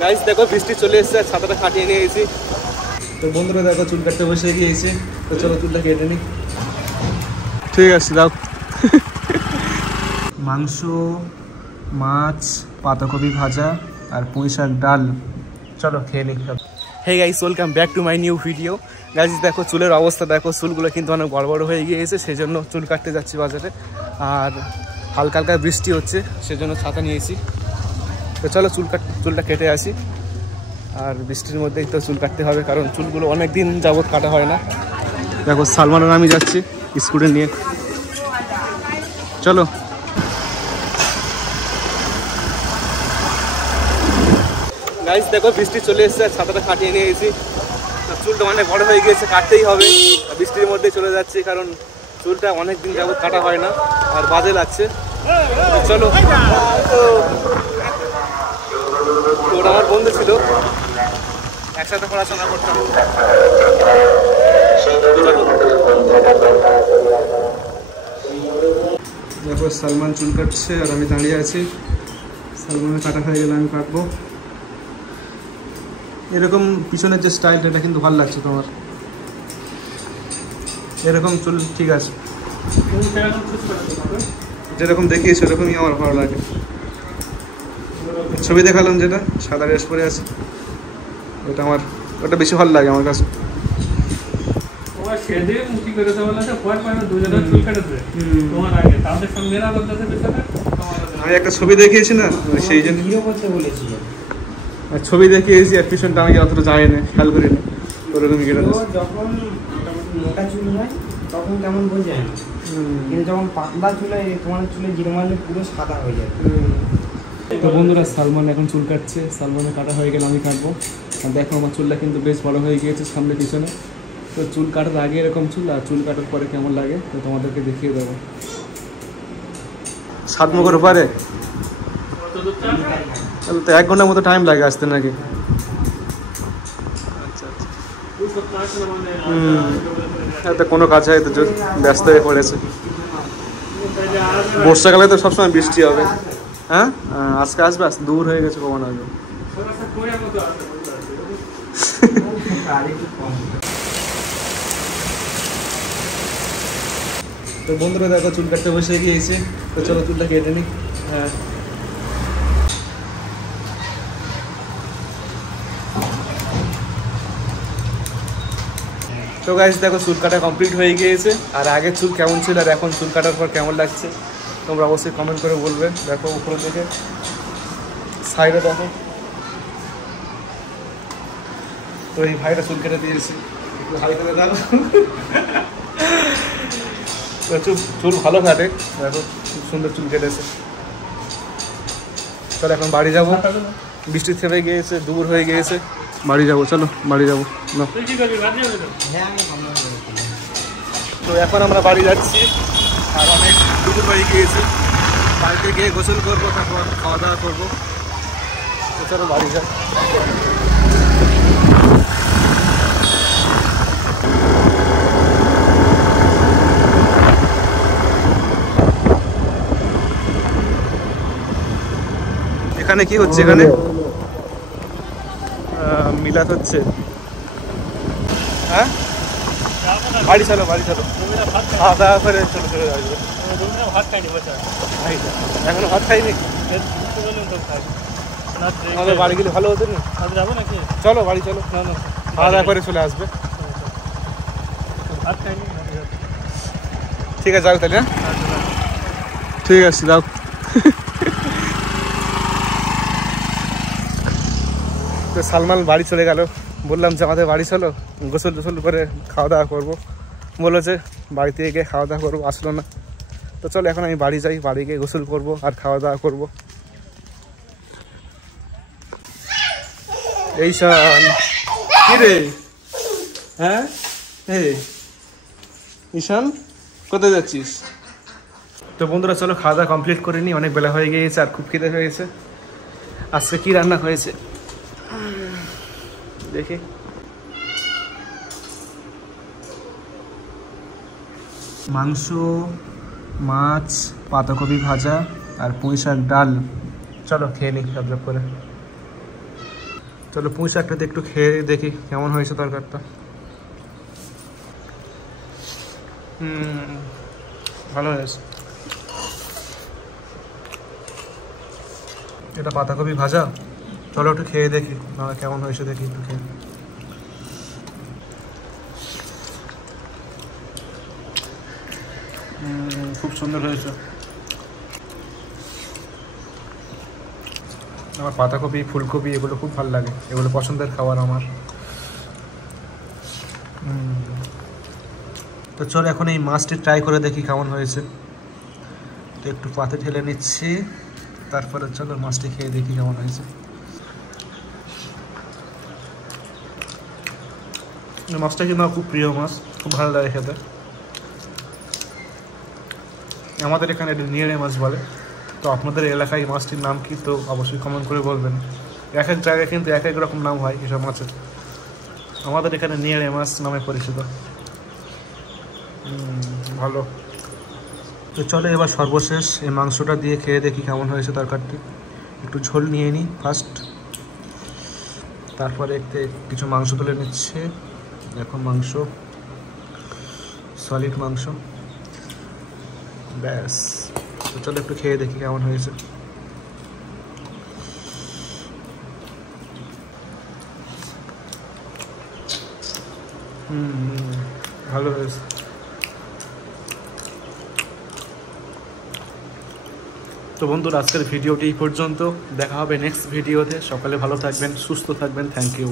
Guys দেখো বৃষ্টি চলে এসেছে আর ছাতাটা কাটিয়ে নিয়ে গেছি। তো বন্ধুরা দেখো চুল কাটতে বসে গিয়েছে, তো চলো চুলটা কেটে নিই। ঠিক আছে দাও। মাংস, মাছ, পাতাকপি ভাজা আর পুঁই শাক ডাল, চলো খেয়ে নিই। Hey guys, welcome back to my new video. Guys দেখো চুলের অবস্থা দেখো, চুলগুলো কিন্তু অনেক বড় বড় হয়ে গিয়েছে, সেই জন্য চুল কাটতে যাচ্ছি বাজারে। আর হালকা হালকা বৃষ্টি হচ্ছে, সেজন্য ছাতা নিয়েছি। তো চলো চুলটা কেটে আসি। আর বৃষ্টির মধ্যেই তো চুল কাটতে হবে, কারণ চুলগুলো অনেক দিন যাবত কাটা হয় না। দেখো সালমান আর আমি যাচ্ছি স্কুটি নিয়ে, চলো। গাইস দেখো বৃষ্টি চলে এসেছে আর ছাতাটা কাটিয়ে নিয়ে গেছি। চুলটা অনেক বড় হয়ে গিয়েছে, কাটতেই হবে। বৃষ্টির মধ্যে চলে যাচ্ছি, কারণ চুলটা অনেক দিন যাবত কাটা হয় না আর বাজে লাগছে। চলো। ওটা আমার বন্ধু ছিল, একসাথে পড়াশোনা করতাম। তারপর সালমান চুল কাটছে আর আমি দাঁড়িয়ে আছি। সালমানের কাটা হয়ে গেলে আমি কাটবো। এরকম পিছনের যে স্টাইলটা, এটা কিন্তু ভালো লাগছে তোমার। এরকম চুল ঠিক আছে, যেরকম দেখি সেরকমই আমার ভালো লাগে। ছবি দেখালাম যেটা সাদা ড্রেস পরে আছে, ওটা বেশি ভালো লাগে আমার কাছে। আমি একটা ছবি দেখিয়েছি না, সেই জন্য ছবি দেখিয়েছি আর পিছনটা আমি অতটা জানি না, খেয়াল করি না। ওরকমই কেটে যখন মোটা চুল হয় তখন কেমন বোঝা যায় না, কিন্তু যখন পাতলা চুল হয় তোমার চুলে জিরো মারলে পুরো সাদা হয়ে যায়। তো বন্ধুরা সালমান এখন চুল কাটছে, সালমানের কাটা হয়ে গেলে আমি কাটবো। আর দেখো আমার চুলটা কিন্তু বেশ বড় হয়ে গিয়েছে সামনে পিছনে। তো চুল কাটার আগে এরকম চুল, আর চুল কাটার পরে কেমন লাগে তো তোমাদেরকে দেখিয়ে দেবো। 7 মুখের পারে তাহলে তো 1 ঘন্টার মতো টাইম লাগে আসতে নাকি? আচ্ছা, কোনো কাজ হয় তো ব্যস্ত হয়ে পড়েছে। বর্ষাকালে তো সবসময় বৃষ্টি হবে। হ্যাঁ আজকে আসবে, দূর হয়ে গেছে কখন আসবে। তো বন্ধুরা দেখো চুল কাটতে বসে গিয়েছে, তো চলো চুলটা কেটে নিই। হ্যাঁ তো গাইস দেখো চুল কাটা কমপ্লিট হয়ে গিয়েছে। আর আগের চুল কেমন ছিল আর এখন চুল কাটার পর কেমন লাগছে তোমরা অবশ্যই কমেন্ট করে বলবে। দেখো উপরে থেকে সাইডে দেখো, তো এই ভাইটা চুল কেটে দিয়েছি, একটু হাই করে দাও। চুল ভালো কাটে, দেখো খুব সুন্দর চুল কেটেছে। চলো এখন বাড়ি যাবো, বৃষ্টি থেমে গিয়েছে, দূর হয়ে গিয়েছে, বাড়ি যাবো। চলো বাড়ি যাবো না। তো এখন আমরা বাড়ি যাচ্ছি, আর অনেক দূর হয়ে গিয়েছে। বাড়িতে গিয়ে গোসল করবো, তারপর খাওয়া দাওয়া করবো। তো চলো বাড়ি যাই। এখানে কি হচ্ছে? এখানে মিলাদ হচ্ছে। হ্যাঁ বাড়ি চলো, বাড়ি চলো, খাওয়া দাওয়া করে চলো চলে আসবে। এখনো ভাত খাইনি, আমাদের বাড়ি গেলে ভালো হতো না? চলো বাড়ি চলো, না না খাওয়া দাওয়া করে চলে আসবে। ঠিক আছে যাও তাহলে। হ্যাঁ ঠিক আছে যাও। তো সালমান বাড়ি চলে গেল, বললাম যে আমাদের বাড়ি চলো, গোসল টোসল করে খাওয়া দাওয়া করবো। বললো যে বাড়িতে গিয়ে খাওয়া দাওয়া করবো, আসলো না। তো চলো এখন আমি বাড়ি যাই, বাড়ি গিয়ে গোসল করবো আর খাওয়া দাওয়া করবো। এই শান কি রে? হ্যাঁ ঈশান কোথায় যাচ্ছিস? তো বন্ধুরা চলো খাওয়া দাওয়া কমপ্লিট করে নিই, অনেক বেলা হয়ে গিয়েছে আর খুব খিদে হয়েছে। আজকে কি রান্না হয়েছে দেখি। মাংস, মাছ, পাতাকপি ভাজা আর পুঁই শাক ডাল, চলো খেয়ে নিই সব করে। চলো পুঁই শাকটাতে একটু খেয়ে দেখি কেমন হয়েছে তরকারিটা। ভালো হয়েছে। এটা পাতাকপি ভাজা, চলো একটু খেয়ে দেখি কেমন হয়েছে, দেখি একটু খেয়ে। খুব সুন্দর হয়েছে। আমার পাতাকপি ফুলকপি এগুলো খুব ভালো লাগে, এগুলো পছন্দের খাবার আমার। তো চলো এখন এই মাছটি ট্রাই করে দেখি কেমন হয়েছে। তো একটু পাতে ঢেলে নিচ্ছি, তারপরে চলো মাছটি খেয়ে দেখি কেমন হয়েছে। মাছটা কিন্তু আমার খুব প্রিয় মাছ, খুব ভালো লাগে খেতে। আমাদের এখানে এটা নিয়েড়ে মাছ বলে। তো আপনাদের এলাকায় মাছটির নাম কি, তো অবশ্যই কমেন্ট করে বলবেন। এক এক জায়গায় কিন্তু এক এক রকম নাম হয় এসব মাছের। আমাদের এখানে নিয়েড়ে মাছ নামে পরিচিত। ভালো। তো চলো এবার সর্বশেষ এই মাংসটা দিয়ে খেয়ে দেখি কেমন হয়েছে তরকারিটি। একটু ঝোল নিয়ে নিই ফার্স্ট, তারপরে কিছু মাংস তুলে নিচ্ছে। দেখো মাংস, সলিড মাংস, ব্যাস। তো চলো একটু খেয়ে দেখি কেমন হয়েছে। ভালো হয়েছে। তো বন্ধুরা আজকের ভিডিওটি এই পর্যন্ত, দেখা হবে নেক্সট ভিডিওতে। সকালে ভালো থাকবেন, সুস্থ থাকবেন। Thank you.